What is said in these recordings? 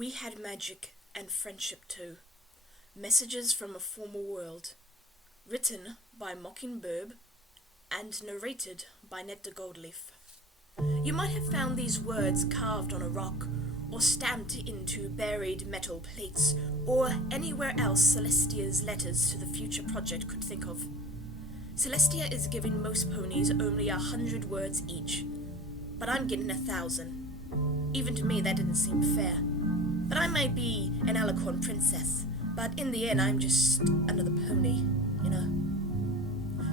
We had magic and friendship too. Messages from a former world. Written by Mockingbird and narrated by Net the Goldleaf. You might have found these words carved on a rock, or stamped into buried metal plates, or anywhere else Celestia's letters to the future project could think of. Celestia is giving most ponies only 100 words each, but I'm getting 1,000. Even to me that didn't seem fair. But I might be an alicorn princess, but in the end I'm just another pony, you know.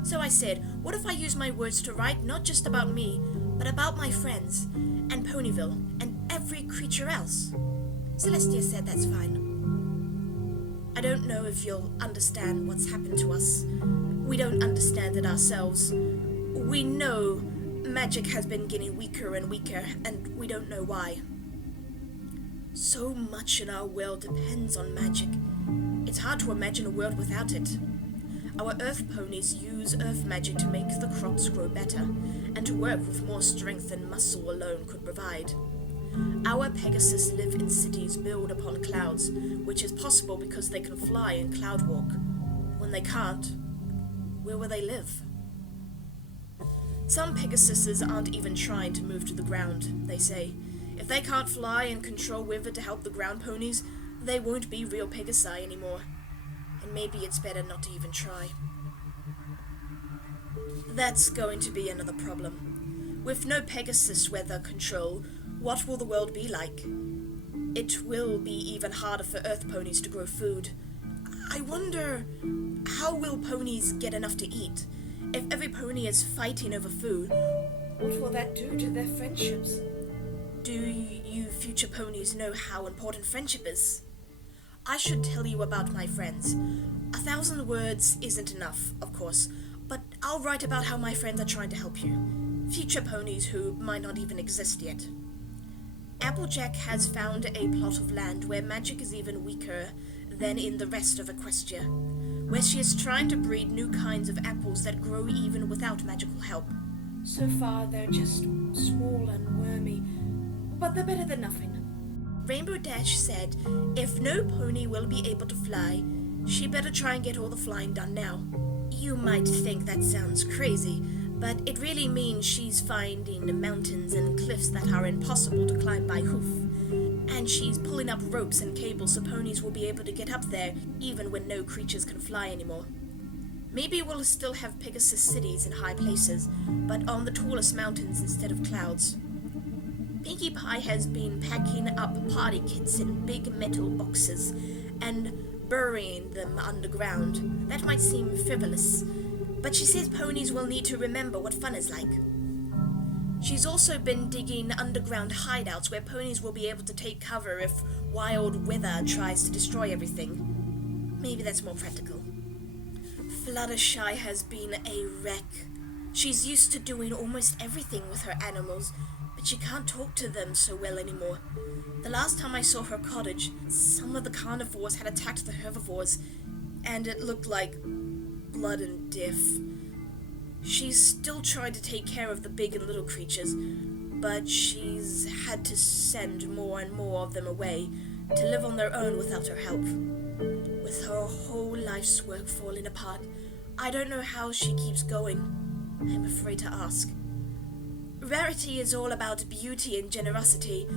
So I said, what if I use my words to write not just about me, but about my friends, and Ponyville, and every creature else? Celestia said that's fine. I don't know if you'll understand what's happened to us. We don't understand it ourselves. We know magic has been getting weaker and weaker, and we don't know why. So much in our world depends on magic. It's hard to imagine a world without it. Our earth ponies use earth magic to make the crops grow better, and to work with more strength than muscle alone could provide. Our Pegasus live in cities built upon clouds, which is possible because they can fly and cloud walk. When they can't, where will they live? Some Pegasuses aren't even trying to move to the ground, they say. If they can't fly and control River to help the ground ponies, they won't be real Pegasi anymore. And maybe it's better not to even try. That's going to be another problem. With no Pegasus weather control, what will the world be like? It will be even harder for Earth ponies to grow food. I wonder, how will ponies get enough to eat? If every pony is fighting over food, what will that do to their friendships? Do you future ponies know how important friendship is? I should tell you about my friends. 1,000 words isn't enough, of course, but I'll write about how my friends are trying to help you. Future ponies who might not even exist yet. Applejack has found a plot of land where magic is even weaker than in the rest of Equestria, where she is trying to breed new kinds of apples that grow even without magical help. So far they're just small and wormy, but they're better than nothing. Rainbow Dash said if no pony will be able to fly, she better try and get all the flying done now. You might think that sounds crazy, but it really means she's finding mountains and cliffs that are impossible to climb by hoof. And she's pulling up ropes and cables so ponies will be able to get up there even when no creatures can fly anymore. Maybe we'll still have Pegasus cities in high places, but on the tallest mountains instead of clouds. Pinkie Pie has been packing up party kits in big metal boxes and burying them underground. That might seem frivolous, but she says ponies will need to remember what fun is like. She's also been digging underground hideouts where ponies will be able to take cover if wild weather tries to destroy everything. Maybe that's more practical. Fluttershy has been a wreck. She's used to doing almost everything with her animals, but she can't talk to them so well anymore. The last time I saw her cottage, some of the carnivores had attacked the herbivores, and it looked like blood and death. She's still trying to take care of the big and little creatures, but she's had to send more and more of them away to live on their own without her help. With her whole life's work falling apart, I don't know how she keeps going. I'm afraid to ask. Rarity is all about beauty and generosity,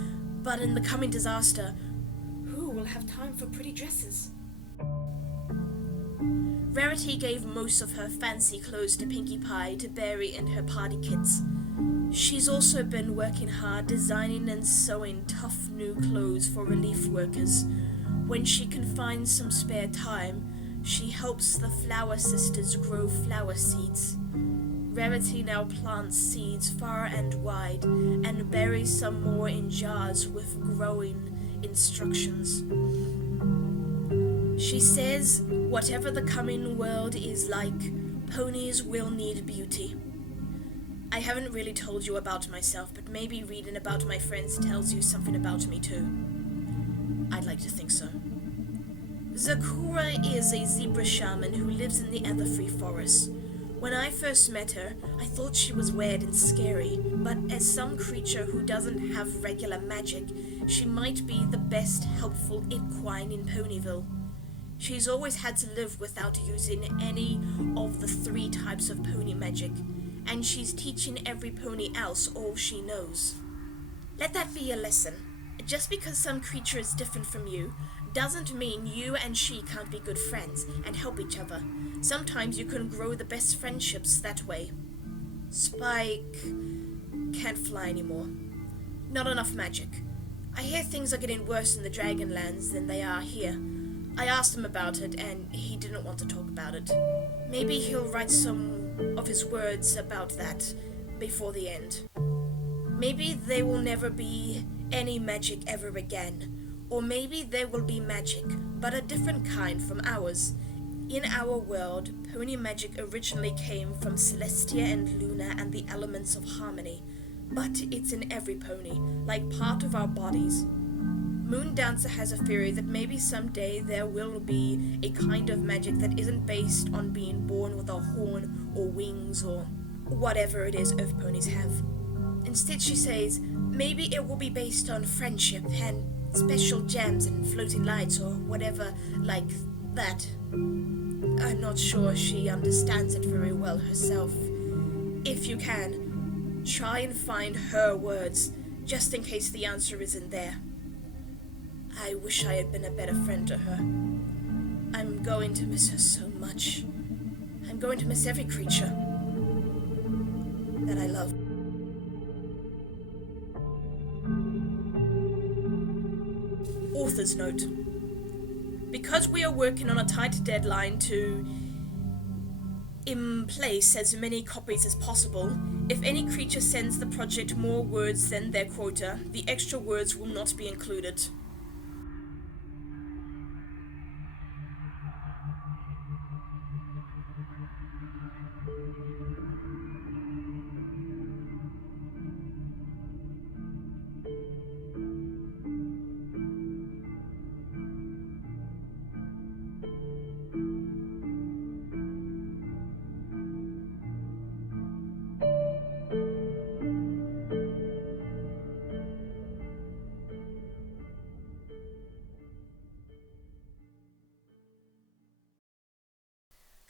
but in the coming disaster, who will have time for pretty dresses? Rarity gave most of her fancy clothes to Pinkie Pie to bury in her party kits. She's also been working hard designing and sewing tough new clothes for relief workers. When she can find some spare time, she helps the Flower Sisters grow flower seeds. Rarity now plants seeds far and wide and buries some more in jars with growing instructions. She says, whatever the coming world is like, ponies will need beauty. I haven't really told you about myself, but maybe reading about my friends tells you something about me too. I'd like to think so. Zakura is a zebra shaman who lives in the Etherfree Forest. When I first met her, I thought she was weird and scary, but as some creature who doesn't have regular magic, she might be the best helpful equine in Ponyville. She's always had to live without using any of the 3 types of pony magic, and she's teaching every pony else all she knows. Let that be a lesson. Just because some creature is different from you, doesn't mean you and she can't be good friends and help each other. Sometimes you can grow the best friendships that way. Spike can't fly anymore. Not enough magic. I hear things are getting worse in the Dragonlands than they are here. I asked him about it, and he didn't want to talk about it. Maybe he'll write some of his words about that before the end. Maybe there will never be any magic ever again. Or maybe there will be magic, but a different kind from ours. In our world, pony magic originally came from Celestia and Luna and the elements of harmony. But it's in every pony, like part of our bodies. Moondancer has a theory that maybe someday there will be a kind of magic that isn't based on being born with a horn or wings or whatever it is Earth ponies have. Instead, she says, maybe it will be based on friendship and special gems and floating lights or whatever like that. I'm not sure she understands it very well herself. If you can, try and find her words, just in case the answer isn't there. I wish I had been a better friend to her. I'm going to miss her so much. I'm going to miss every creature that I love. Author's note. Because we are working on a tight deadline to place as many copies as possible, if any creature sends the project more words than their quota, the extra words will not be included.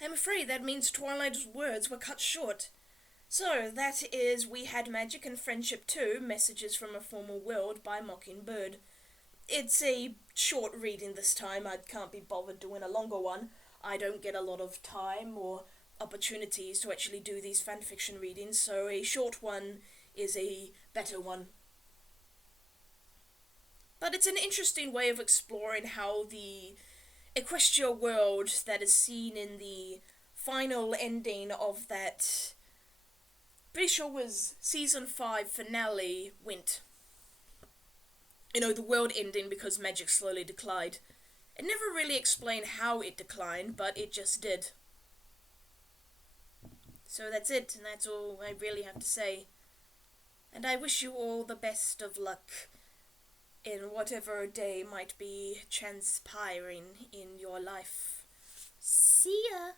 I'm afraid that means Twilight's words were cut short. So, that is We Had Magic and Friendship 2, Messages from a Former World by Mockingbird. It's a short reading this time. I can't be bothered doing a longer one. I don't get a lot of time or opportunities to actually do these fanfiction readings, so a short one is a better one. But it's an interesting way of exploring how the Equestria world that is seen in the final ending of that, pretty sure was season 5 finale, went. You know, the world ending because magic slowly declined. It never really explained how it declined, but it just did. So that's it, and that's all I really have to say. And I wish you all the best of luck in whatever day might be transpiring in your life. See ya!